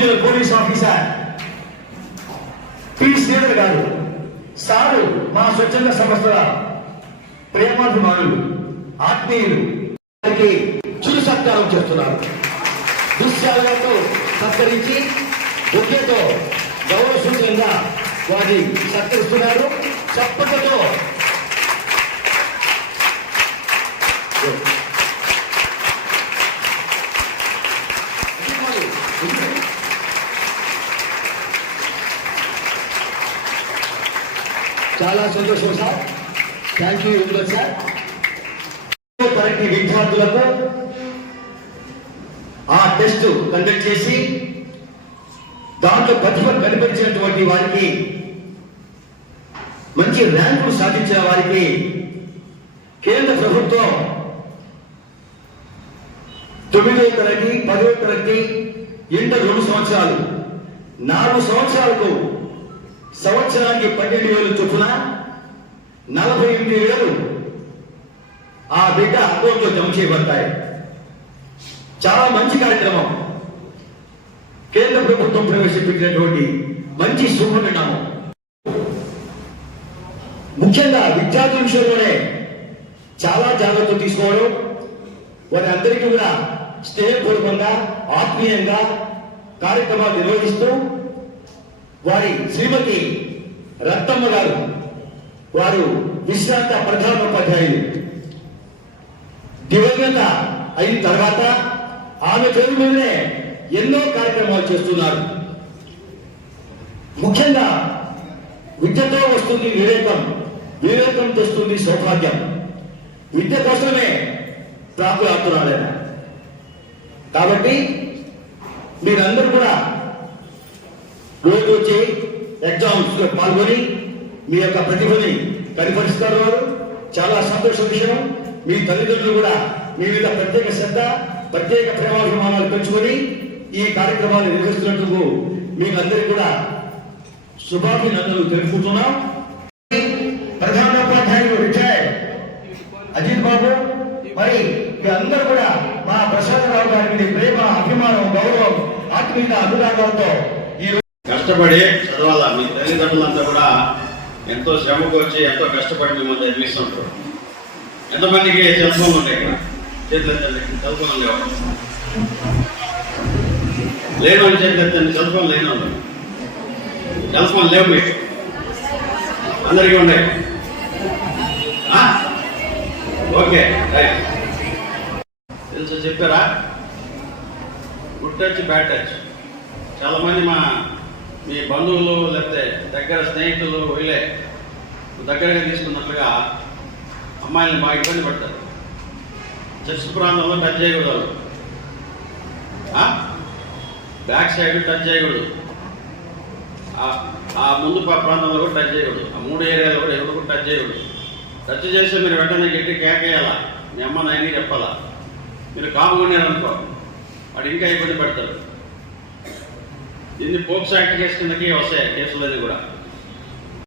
Officer police officer. P. Sridhar గారు sir మా స్వచ్ఛంద సంస్థల ప్రేమాభిమానులు ఆత్మీయులు చురు సత్కారం చేస్తున్నారు. దుశ్శాలతో సత్కరించి ఒకేతో గౌరవ సూచనగా వారిని సత్కరిస్తున్నారు. చప్పట్లతో చాలా సంతోషం sir. Thank you very much sir తరగతి విద్యార్థులకు ఆ టెస్ట్ కండక్ట్ చేసి దాంట్లో ప్రతిభ కనిపించినటువంటి వారికి మంచి ర్యాంకులు సాధించిన వారికి కేంద్ర ప్రభుత్వం తొమ్మిదో తరగతి పదవ తరగతి ఇంటర్ రెండు సంవత్సరాలు. నాలుగు సంవత్సరాలకు సంవత్సరానికి పన్నెండు వేలు చొప్పున నలభై ఎనిమిది వేలు ఆ బిడ్డ అకౌంట్లో జమ చేయబడతాయి. చాలా మంచి కార్యక్రమం. కేంద్ర ప్రభుత్వం ప్రవేశపెట్టినటువంటి మంచి శుభపరిణామం ముఖ్యంగా విద్యార్థుల విషయంలోనే చాలా జాగ్రత్తలు తీసుకోవడం వారి అందరికీ కూడా స్నేహపూర్వకంగా ఆత్మీయంగా కార్యక్రమాలు నిర్వహిస్తూ వారి శ్రీమతి రత్తమ్మ గారు వారు విశ్రాంత ప్రధానోపాధ్యాయులు. దివంగత అయిన తర్వాత ఆమె పేరు మీదనే ఎన్నో కార్యక్రమాలు చేస్తున్నారు. ముఖ్యంగా విద్యతో వస్తుంది వివేకం వివేకం తెస్తుంది సౌభాగ్యం. విద్య కోసమే ప్రాకులాడుతున్నాడు కాబట్టి మీరందరూ కూడా రోజు వచ్చి ఎగ్జామ్స్లో పాల్గొని మీ యొక్క ప్రతిభని కనపరుస్తారు వారు. చాలా సంతోష విషయం. మీ తల్లిదండ్రులు కూడా మీ మీద ప్రత్యేక శ్రద్ధ ప్రత్యేక ప్రేమాభిమానాలు పెంచుకొని ఈ కార్యక్రమాలు నిర్వహిస్తున్నందుకు మీకు అందరికీ కూడా శుభాభినందనలు తెలుపుకుంటున్నాం. ప్రధానోపాధ్యాయులు రిటైర్డ్ అజిత్ బాబు మరి మీ అందరూ కూడా మా ప్రసాదరావు గారి మీద ప్రేమ అభిమానం గౌరవం ఆత్మీయ అనురాగాలతో కష్టపడి చదవాలా? మీ తల్లిదండ్రులంతా కూడా ఎంతో శ్రమకు వచ్చి ఎంతో కష్టపడి మిమ్మల్ని నిర్మిస్తుంటారు. ఎంతమందికి సెల్ఫోన్లు ఉంటాయి ఇక్కడ? చేతులు ఎత్తండి. లేవు? లేను అని చేతులెత్తండి సెల్ఫోన్ లేను సెల్ఫోన్ లేవు మీకు. అందరికీ ఉన్నాయి. Okay right. తెలుసు చెప్పారా? Good touch bad touch. చాలామంది మా మీ బంధువులు లేకపోతే దగ్గర స్నేహితులు వీళ్ళే దగ్గరగా తీసుకున్నట్లుగా అమ్మాయిలను బాగా ఇబ్బంది పడతారు. చెస్ట్ ప్రాంతంలో టచ్ చేయకూడదు. బ్యాక్ సైడ్ టచ్ చేయకూడదు. ఆ- ముందు ప్రాంతంలో కూడా టచ్ చేయకూడదు. ఆ మూడు ఏరియాలో కూడా ఎవరు కూడా టచ్ చేయకూడదు. టచ్ చేస్తే మీరు వెంటనే గట్టి కేకేయాలా మీ అమ్మ నాయని చెప్పాలా? మీరు కామ్గా ఉన్నారనుకో వాడు ఇంకా ఇబ్బంది పడతారు ఇన్ని పోక్స్ యాక్ట్ కేసు కిందకి వస్తాయి కేసులు అది కూడా.